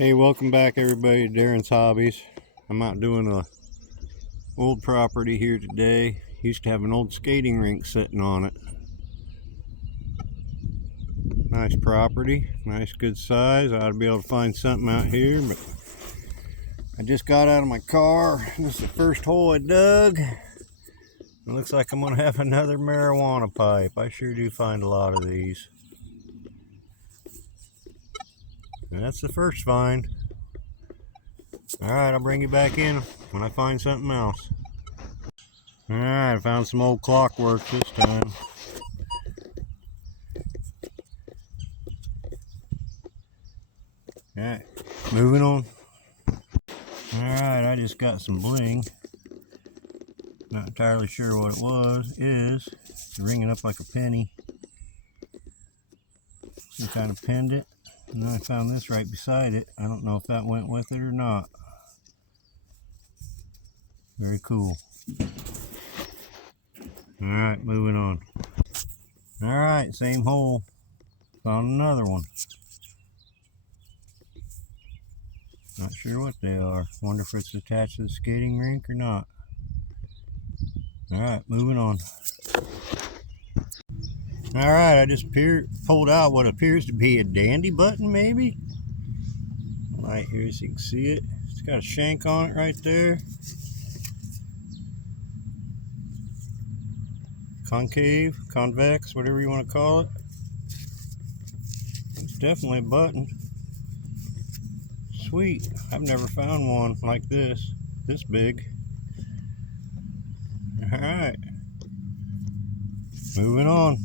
Hey, welcome back everybody to Darren's Hobbies. I'm out doing a old property here today. Used to have an old skating rink sitting on it. Nice property, nice good size. I ought to be able to find something out here, but I just got out of my car. This is the first hole I dug. It looks like I'm gonna have another marijuana pipe. I sure do find a lot of these. And that's the first find. Alright, I'll bring you back in when I find something else. Alright, I found some old clockwork this time. Alright, moving on. Alright, I just got some bling. Not entirely sure what it was. It's ringing up like a penny. So kind of pinned it. And then I found this right beside it. I don't know if that went with it or not. Very cool. Alright, moving on. Alright, same hole. Found another one. Not sure what they are. Wonder if it's attached to the skating rink or not. Alright, moving on. Alright, I just pulled out what appears to be a dandy button, maybe? Right here so you can see it. It's got a shank on it right there. Concave, convex, whatever you want to call it. It's definitely a button. Sweet. I've never found one like this big. Alright. Moving on.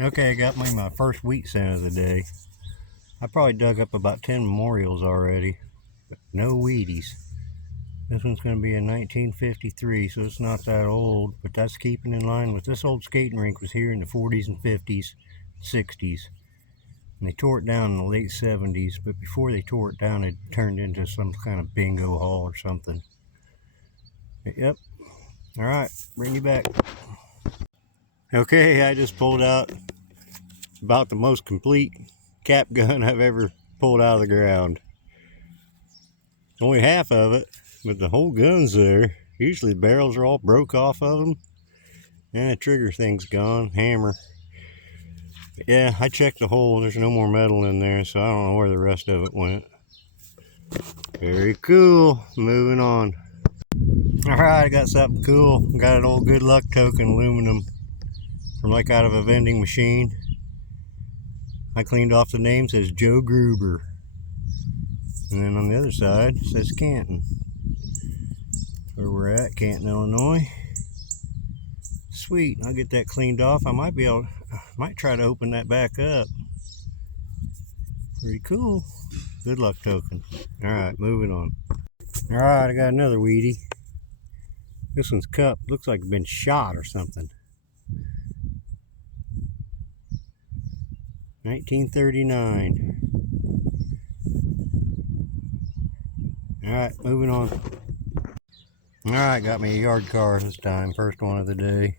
Okay, I got my first wheat scent of the day. I probably dug up about 10 memorials already, but no Wheaties. This one's going to be a 1953, so it's not that old, but that's keeping in line with this old skating rink was here in the 40s and 50s, 60s. And they tore it down in the late 70s, but before they tore it down, it turned into some kind of bingo hall or something. But yep. Alright, bring you back. Okay, I just pulled out about the most complete cap gun I've ever pulled out of the ground. Only half of it, but the whole gun's there. Usually the barrels are all broke off of them. And the trigger thing's gone, hammer. But yeah, I checked the hole. There's no more metal in there, so I don't know where the rest of it went. Very cool. Moving on. Alright, I got something cool. Got an old good luck token aluminum from like out of a vending machine. I cleaned off the name, says Joe Gruber. And then on the other side it says Canton. Where we're at, Canton, Illinois. Sweet, I'll get that cleaned off. I might try to open that back up. Pretty cool. Good luck token. Alright, moving on. Alright, I got another weedy. This one's cupped. Looks like it's been shot or something. 1939. Alright, moving on. Alright, got me a yard car this time. First one of the day.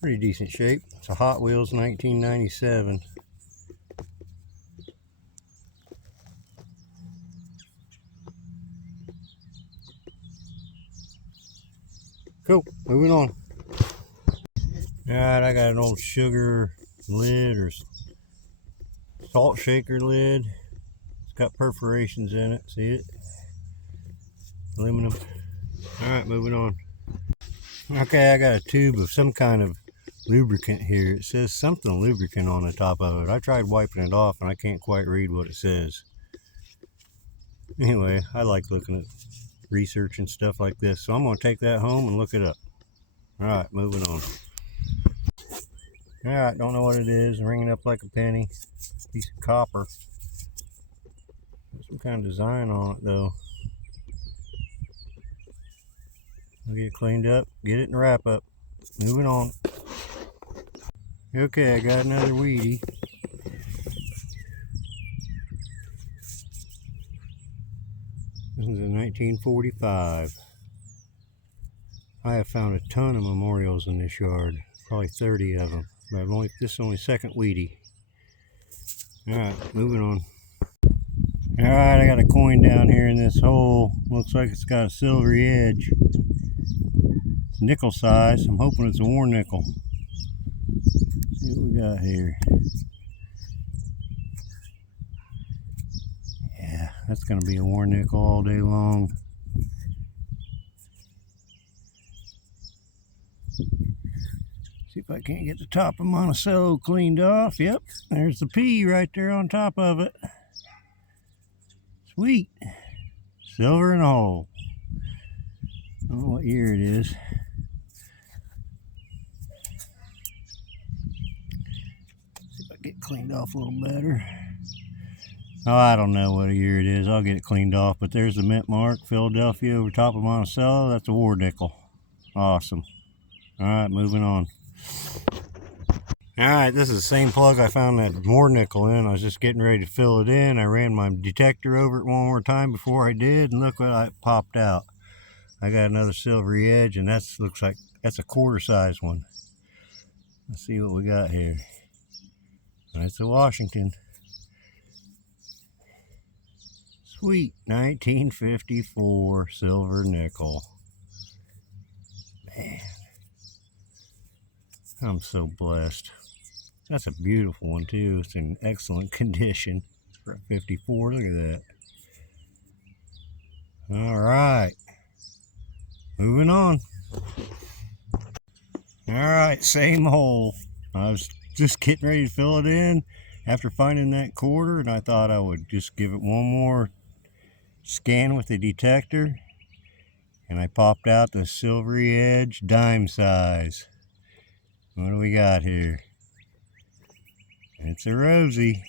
Pretty decent shape. It's a Hot Wheels 1997. Cool, moving on. Alright, I got an old sugar lid or salt shaker lid. It's got perforations in it, see it? Aluminum. Alright, moving on. Okay, I got a tube of some kind of lubricant here. It says something lubricant on the top of it. I tried wiping it off and I can't quite read what it says. Anyway, I like looking at research and stuff like this, so I'm going to take that home and look it up. Alright, moving on. Alright, don't know what it is. Ringing up like a penny. Piece of copper. Got some kind of design on it though. I'll get it cleaned up, get it in wrap up. Moving on. Okay, I got another weedy. This is a 1945. I have found a ton of memorials in this yard, probably 30 of them. But this is only second weedy. Alright, moving on. Alright, I got a coin down here in this hole. Looks like it's got a silvery edge. It's nickel size. I'm hoping it's a war nickel. Let's see what we got here. Yeah, that's going to be a war nickel all day long. See if I can't get the top of Monticello cleaned off. Yep, there's the P right there on top of it. Sweet. Silver in a hole. I don't know what year it is. See if I get cleaned off a little better. Oh, I don't know what year it is. I'll get it cleaned off. But there's the mint mark, Philadelphia over top of Monticello. That's a war nickel. Awesome. Alright, moving on. Alright, this is the same plug I found that war nickel in. I was just getting ready to fill it in. I ran my detector over it one more time before I did, and look what I popped out. I got another silvery edge, and looks like that's a quarter size one. Let's see what we got here. That's a Washington. Sweet, 1954 silver nickel. Man, I'm so blessed. That's a beautiful one too. It's in excellent condition for a 54. Look at that. All right, moving on. All right, same hole. I was just getting ready to fill it in after finding that quarter, and I thought I would just give it one more scan with the detector, and I popped out the silvery edge dime size. What do we got here? It's a Rosie.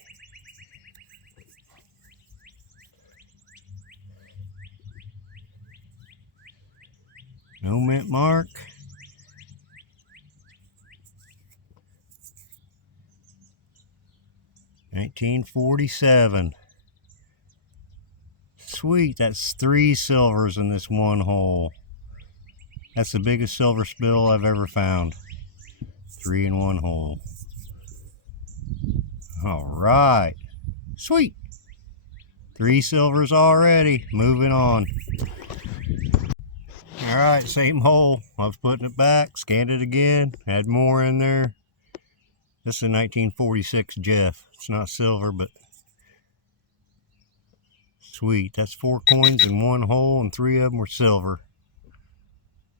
No mint mark. $1947. Sweet, that's 3 silvers in this one hole. That's the biggest silver spill I've ever found. 3 in one hole. All right, sweet. 3 silvers already. Moving on. All right, same hole. I was putting it back, scanned it again, had more in there. This is a 1946 Jeff. It's not silver, but sweet. That's 4 coins in one hole, and 3 of them were silver.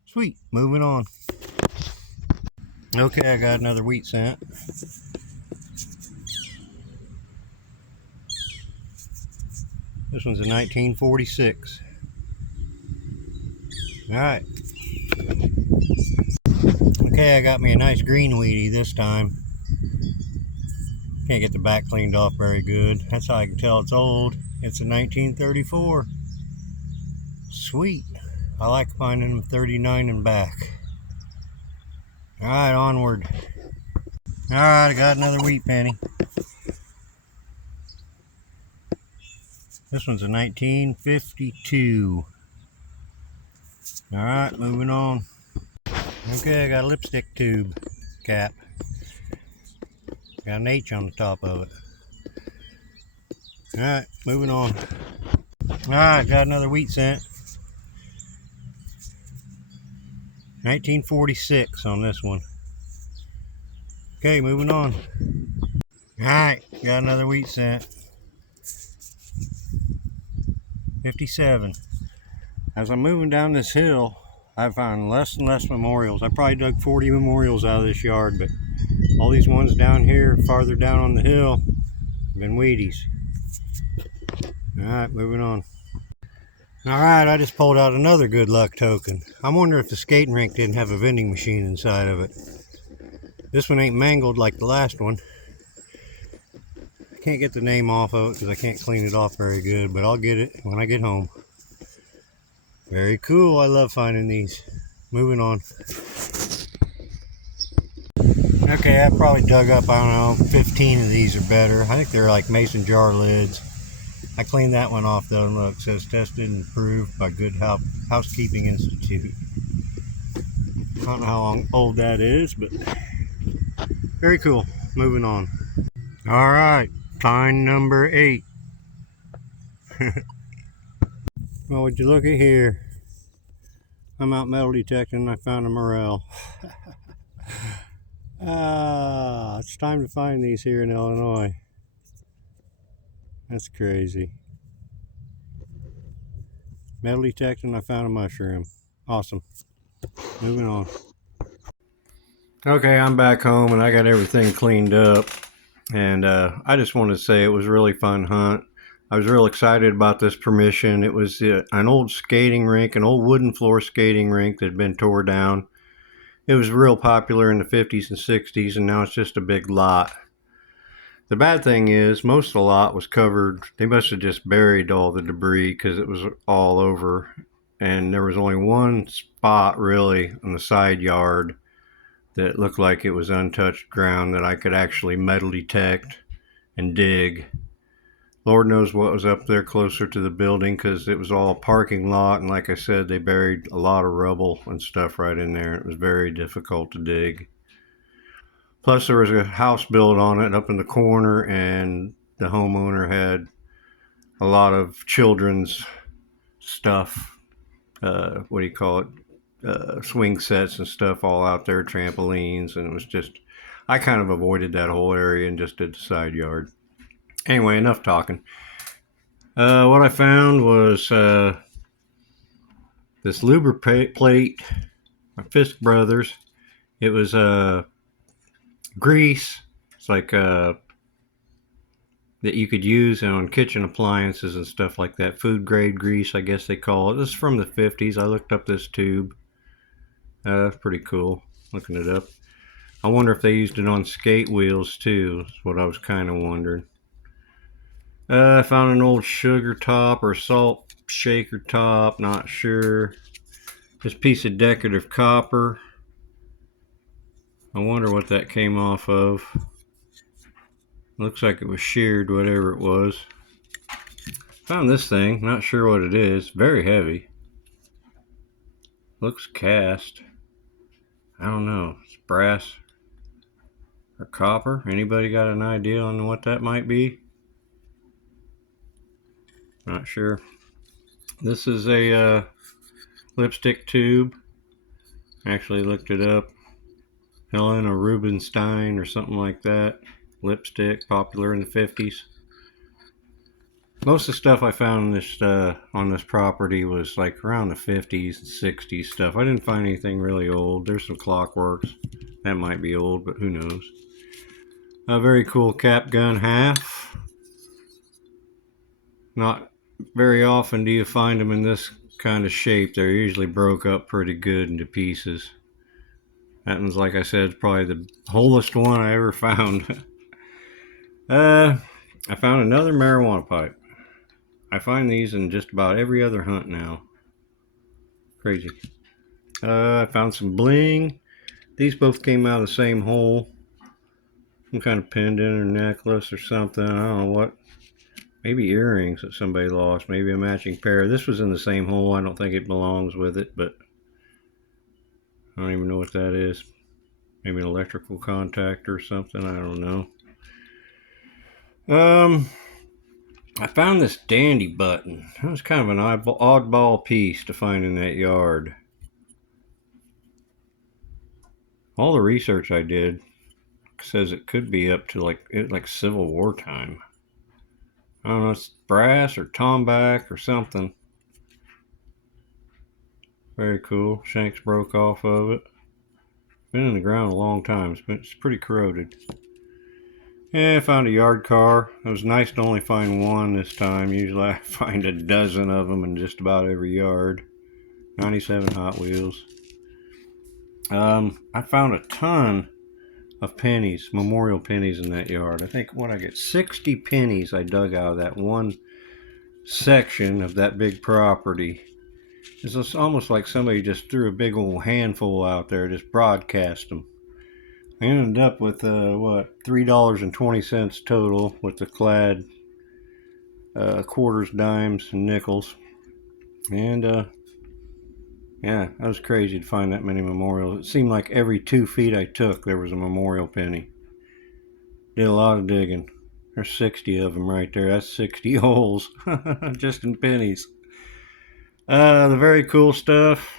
Sweet. Moving on. Okay, I got another wheat cent. This one's a 1946. Alright. Okay, I got me a nice green wheatie this time. Can't get the back cleaned off very good. That's how I can tell it's old. It's a 1934. Sweet. I like finding them 39 and back. Alright, onward. Alright, I got another wheat penny. This one's a 1952. Alright, moving on. Okay, I got a lipstick tube cap. Got an H on the top of it. Alright, moving on. Alright, got another wheat cent. 1946 on this one. Okay, moving on. Alright, got another wheat cent. 57. As I'm moving down this hill, I found less and less memorials. I probably dug 40 memorials out of this yard, but all these ones down here, farther down on the hill, have been Wheaties. Alright, moving on. Alright, I just pulled out another good luck token. I'm wondering if the skating rink didn't have a vending machine inside of it. This one ain't mangled like the last one. I can't get the name off of it because I can't clean it off very good, but I'll get it when I get home. Very cool. I love finding these. Moving on. Okay, I probably dug up, I don't know, 15 of these or better. I think they're like mason jar lids. I cleaned that one off though, and look, it says tested and approved by Good Housekeeping Institute. I don't know how old that is, but very cool. Moving on. All right, Find number 8. Well, would you look at here? I'm out metal detecting and I found a morel. It's time to find these here in Illinois. That's crazy. Metal detecting, I found a mushroom. Awesome. Moving on. Okay, I'm back home and I got everything cleaned up. And I just wanted to say it was a really fun hunt. I was real excited about this permission. It was an old skating rink, an old wooden floor skating rink that had been tore down. It was real popular in the 50s and 60s, and now it's just a big lot. The bad thing is, most of the lot was covered. They must have just buried all the debris because it was all over. And there was only one spot really on the side yard that looked like it was untouched ground that I could actually metal detect and dig. Lord knows what was up there closer to the building because it was all a parking lot, and like I said, they buried a lot of rubble and stuff right in there. It was very difficult to dig. Plus there was a house built on it up in the corner, and the homeowner had a lot of children's stuff, what do you call it, swing sets and stuff all out there, trampolines, and it was just, I kind of avoided that whole area and just did the side yard. Anyway, enough talking. What I found was this lubricate by Fisk Brothers. It was grease. It's like that you could use on kitchen appliances and stuff like that. Food grade grease, I guess they call it. This is from the 50s. I looked up this tube. That's pretty cool, looking it up. I wonder if they used it on skate wheels too. That's what I was kind of wondering. I found an old sugar top or salt shaker top, not sure. This piece of decorative copper. I wonder what that came off of. Looks like it was sheared, whatever it was. Found this thing, not sure what it is. Very heavy. Looks cast. I don't know. It's brass or copper. Anybody got an idea on what that might be? Not sure. This is a lipstick tube. Actually looked it up. Helena Rubinstein or something like that. Lipstick, popular in the 50s. Most of the stuff I found this on this property was like around the 50s and 60s stuff. I didn't find anything really old. There's some clockworks. That might be old, but who knows. A very cool cap gun half. Not very often do you find them in this kind of shape. They're usually broke up pretty good into pieces. That one's, like I said, probably the wholest one I ever found. I found another marijuana pipe. I find these in just about every other hunt now. Crazy. I found some bling. These both came out of the same hole. Some kind of pendant or necklace or something. I don't know what. Maybe earrings that somebody lost. Maybe a matching pair. This was in the same hole. I don't think it belongs with it, but I don't even know what that is. Maybe an electrical contactor or something. I don't know. I found this dandy button. That was kind of an oddball piece to find in that yard. All the research I did says it could be up to like Civil War time. I don't know, it's brass or tomback or something. Very cool. Shanks broke off of it. Been in the ground a long time. It's pretty corroded. Yeah, I found a yard car. It was nice to only find one this time. Usually I find a dozen of them in just about every yard. 97 Hot Wheels. I found a ton of pennies, memorial pennies in that yard. I think I get 60 pennies I dug out of that one section of that big property. It's just almost like somebody just threw a big old handful out there, just broadcast them. I ended up with $3.20 total with the clad quarters, dimes, and nickels. And yeah, that was crazy to find that many memorials. It seemed like every 2 feet I took there was a memorial penny. Did a lot of digging. There's 60 of them right there. That's 60 holes just in pennies. The very cool stuff.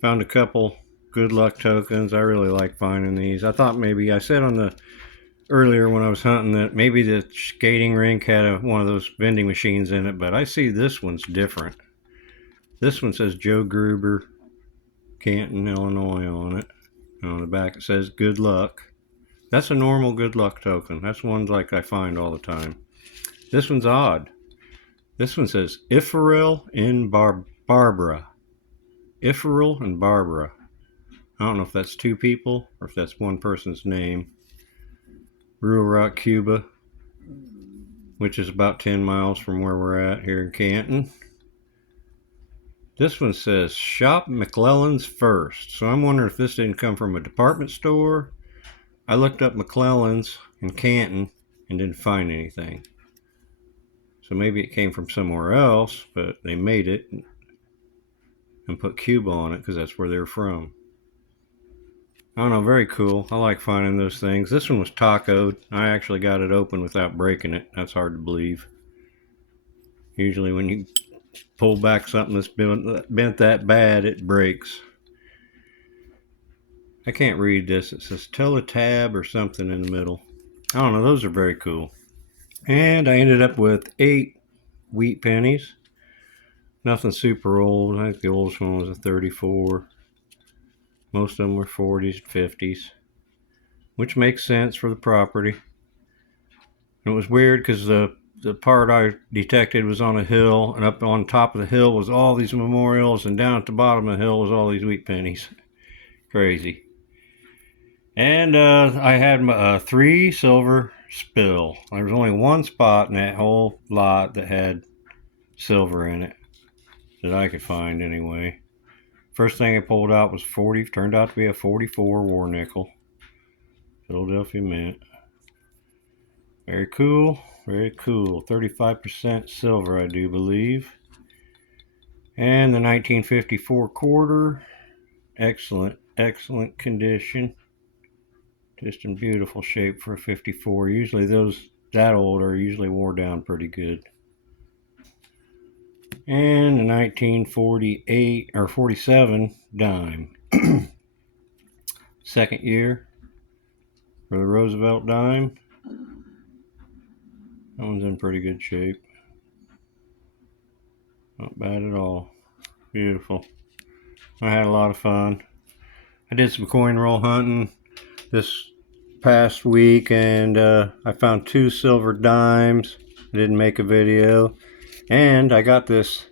Found a couple good luck tokens. I really like finding these. I thought maybe, I said on the earlier when I was hunting that maybe the skating rink had one of those vending machines in it, but I see this one's different. This one says Joe Gruber, Canton, Illinois on it. And on the back it says good luck. That's a normal good luck token. That's ones like I find all the time. This one's odd. This one says Ifril in Barbara. Ifril and Barbara. I don't know if that's two people or if that's one person's name. Rural Rock, Cuba, which is about 10 miles from where we're at here in Canton. This one says Shop McClellan's First. So I'm wondering if this didn't come from a department store. I looked up McClellan's in Canton and didn't find anything. So maybe it came from somewhere else, but they made it and put Cuba on it because that's where they're from. I don't know, very cool. I like finding those things. This one was tacoed. I actually got it open without breaking it. That's hard to believe. Usually when you pull back something that's bent that bad, it breaks. I can't read this. It says Teletab or something in the middle. I don't know. Those are very cool. And I ended up with 8 wheat pennies. Nothing super old. I think the oldest one was a 34. Most of them were 40s and 50s, which makes sense for the property. And it was weird because the part I detected was on a hill, and up on top of the hill was all these memorials, and down at the bottom of the hill was all these wheat pennies. Crazy. And I had 3 silver spill. There was only one spot in that whole lot that had silver in it that I could find anyway. First thing I pulled out was 40, turned out to be a 44 war nickel. Philadelphia Mint. Very cool, very cool. 35% silver, I do believe. And the 1954 quarter. Excellent, excellent condition. Just in beautiful shape for a 54. Usually those that old are usually wore down pretty good. And the 1948 or 47 dime. Second year for the Roosevelt dime. That one's in pretty good shape. Not bad at all. Beautiful. I had a lot of fun. I did some coin roll hunting this past week, and I found 2 silver dimes. I didn't make a video. And I got this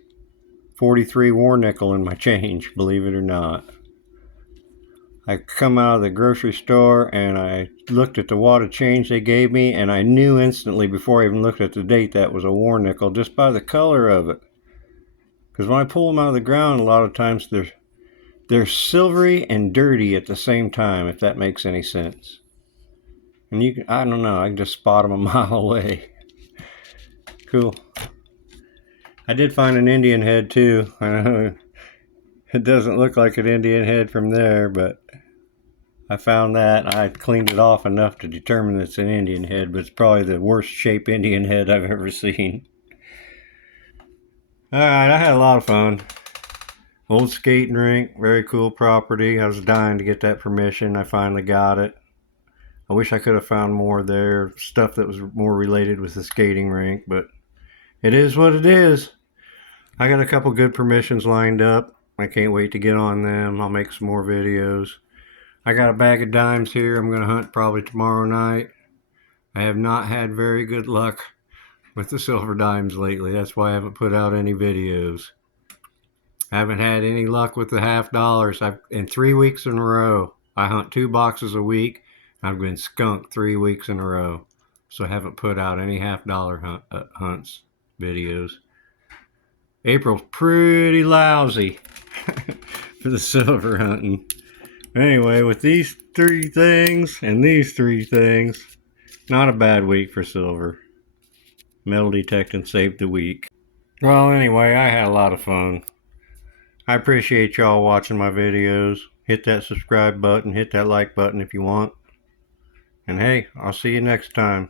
43 war nickel in my change, believe it or not. I come out of the grocery store and I looked at the wad of change they gave me, and I knew instantly before I even looked at the date that was a war nickel just by the color of it. Because when I pull them out of the ground, a lot of times they're silvery and dirty at the same time, if that makes any sense. And you can, I don't know, I can just spot them a mile away. Cool. I did find an Indian head too. I know it doesn't look like an Indian head from there, but I found that. I cleaned it off enough to determine it's an Indian head, but it's probably the worst shaped Indian head I've ever seen. Alright, I had a lot of fun. Old skating rink, very cool property. I was dying to get that permission. I finally got it. I wish I could have found more there, stuff that was more related with the skating rink, but it is what it is. I got a couple good permissions lined up. I can't wait to get on them. I'll make some more videos. I got a bag of dimes here. I'm going to hunt probably tomorrow night. I have not had very good luck with the silver dimes lately. That's why I haven't put out any videos. I haven't had any luck with the $50. In 3 weeks in a row, I hunt 2 boxes a week. I've been skunked 3 weeks in a row. So I haven't put out any $50 hunts videos. April's pretty lousy for the silver hunting. Anyway, with these 3 things and these 3 things, not a bad week for silver. Metal detecting saved the week. Well, anyway, I had a lot of fun. I appreciate y'all watching my videos. Hit that subscribe button, hit that like button if you want. And hey, I'll see you next time.